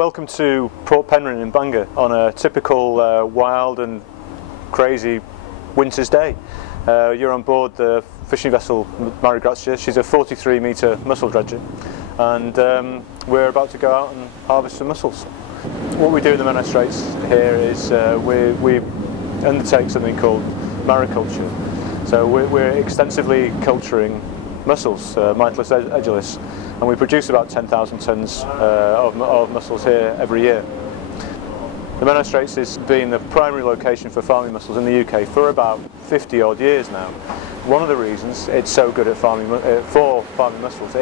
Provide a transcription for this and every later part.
Welcome to Port Penrhyn in Bangor on a typical wild and crazy winter's day. You're on board the fishing vessel Menai Stewardship. She's a 43-metre mussel dredger, and we're about to go out and harvest some mussels. What we do in the Menai Straits here is we undertake something called mariculture. So we're extensively culturing mussels, mindless, edgeless, and we produce about 10,000 tonnes of mussels here every year. The Menai Straits has been the primary location for farming mussels in the UK for about 50 odd years now. One of the reasons it's so good at farming mussels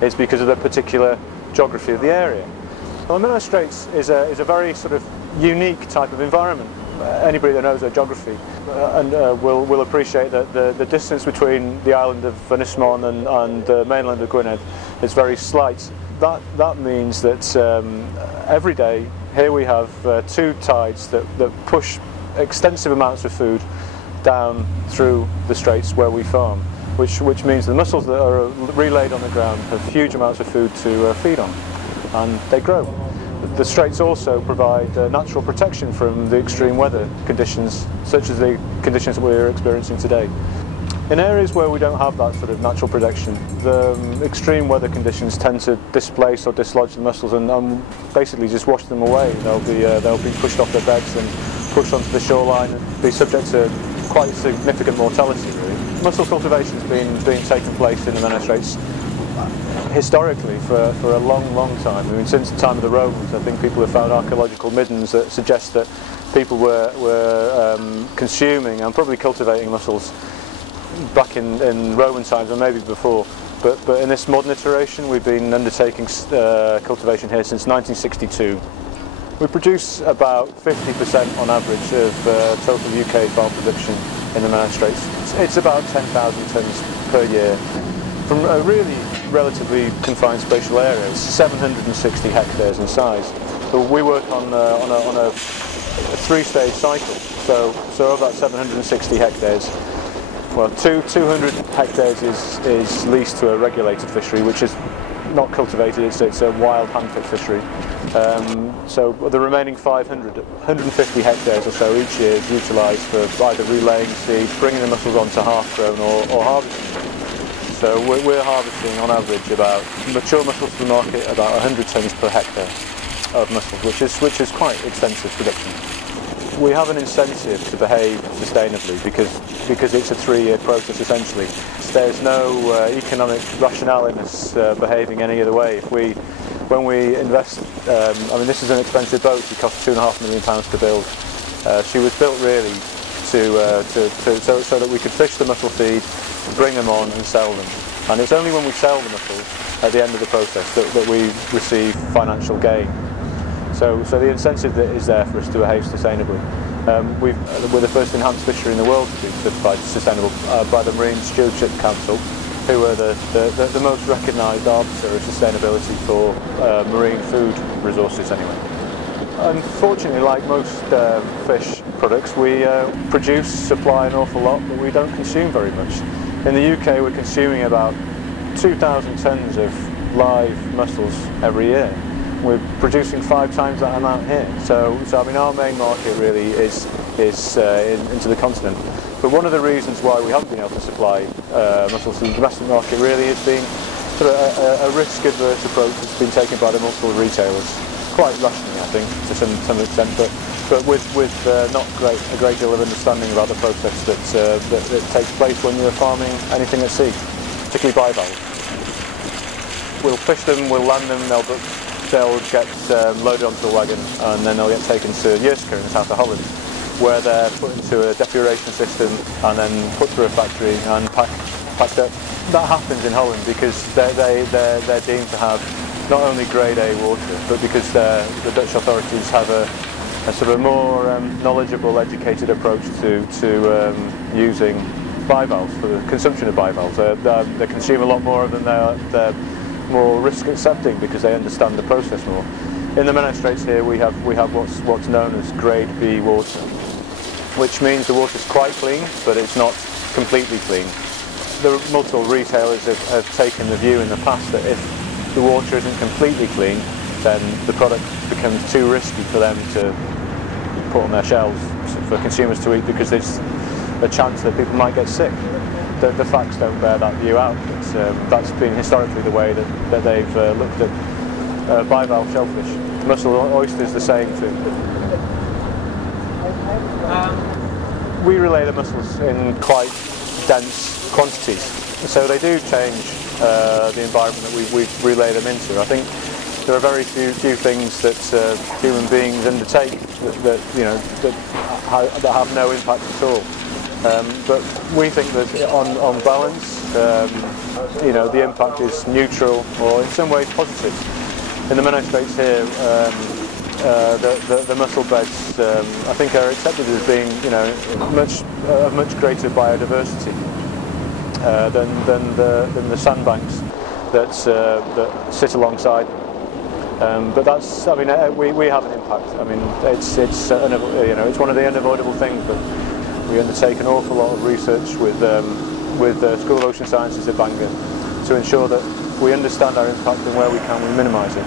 is because of the particular geography of the area. Well, the Menai Straits is a very sort of unique type of environment. Anybody that knows their geography will appreciate that the distance between the island of Ynysmon and the mainland of Gwynedd is very slight. That means that every day here we have two tides that push extensive amounts of food down through the straits where we farm, which means the mussels that are relayed on the ground have huge amounts of food to feed on, and they grow. The straits also provide natural protection from the extreme weather conditions, such as the conditions that we're experiencing today. In areas where we don't have that sort of natural protection, the extreme weather conditions tend to displace or dislodge the mussels and basically just wash them away. They'll be pushed off their beds and pushed onto the shoreline and be subject to quite significant mortality, really. Mussel cultivation has been taking place in the Menai Straits historically for a long time. I mean, since the time of the Romans, I think people have found archaeological middens that suggest that people were consuming and probably cultivating mussels back in Roman times, or maybe before. But in this modern iteration, we've been undertaking cultivation here since 1962. We produce about 50% on average of total UK farm production in the Menai Straits. It's about 10,000 tonnes per year from a really relatively confined spatial area. It's 760 hectares in size. So we work on a three-stage cycle. So of that 760 hectares, well, 200 hectares is leased to a regulated fishery, which is not cultivated. It's a wild hand-picked fishery. So the remaining 150 hectares or so each year is utilised for either relaying seed, bringing the mussels on to half-grown, or harvesting them. So we're harvesting on average about mature mussels to the market about 100 tonnes per hectare of mussels, which is quite extensive production. We have an incentive to behave sustainably because it's a 3-year process essentially. There's no economic rationale in us behaving any other way. When we invest, I mean, this is an expensive boat. It cost £2.5 million to build. She was built really so that we could fish the mussel feed, bring them on and sell them. And it's only when we sell the mussels at the end of the process that we receive financial gain. So the incentive that is there for us to behave sustainably. We're the first enhanced fishery in the world to be certified sustainable by the Marine Stewardship Council, who are the most recognised arbiter of sustainability for marine food resources anyway. Unfortunately, like most fish products, we supply an awful lot, but we don't consume very much. In the UK, we're consuming about 2,000 tonnes of live mussels every year. We're producing 5 times that amount here. So I mean, our main market really is into the continent. But one of the reasons why we haven't been able to supply mussels to the domestic market really has been sort of a risk-averse approach that's been taken by the multiple retailers. Quite rationally, I think, to some extent, but with not a great deal of understanding about the process that takes place when you're farming anything at sea, particularly bivalves. We'll fish them, we'll land them, they'll get loaded onto a wagon, and then they'll get taken to Yerska in the south of Holland, where they're put into a depuration system and then put through a factory and packed up. That happens in Holland because they're deemed to have not only grade A water, but because the Dutch authorities have a sort of more knowledgeable, educated approach to using bivalves, for the consumption of bivalves. They consume a lot more of them. They're more risk accepting because they understand the process more. In the Menai Straits here we have what's known as grade B water, which means the water's quite clean, but it's not completely clean. The multiple retailers have taken the view in the past that if the water isn't completely clean, then the product becomes too risky for them to put on their shelves for consumers to eat, because there's a chance that people might get sick. The facts don't bear that view out. That's been historically the way that they've looked at bivalve shellfish. Mussel, oysters, the same too. We relay the mussels in quite dense quantities, so they do change the environment that we relay them into. I think there are very few things that human beings undertake that have no impact at all. But we think that on balance, the impact is neutral or in some ways positive. In the Menai Straits here, the mussel beds I think are accepted as being much greater biodiversity than the sandbanks that sit alongside. But that's, I mean, we have an impact. I mean, it's one of the unavoidable things. But we undertake an awful lot of research with the School of Ocean Sciences at Bangor to ensure that we understand our impact, and where we can, we minimise it.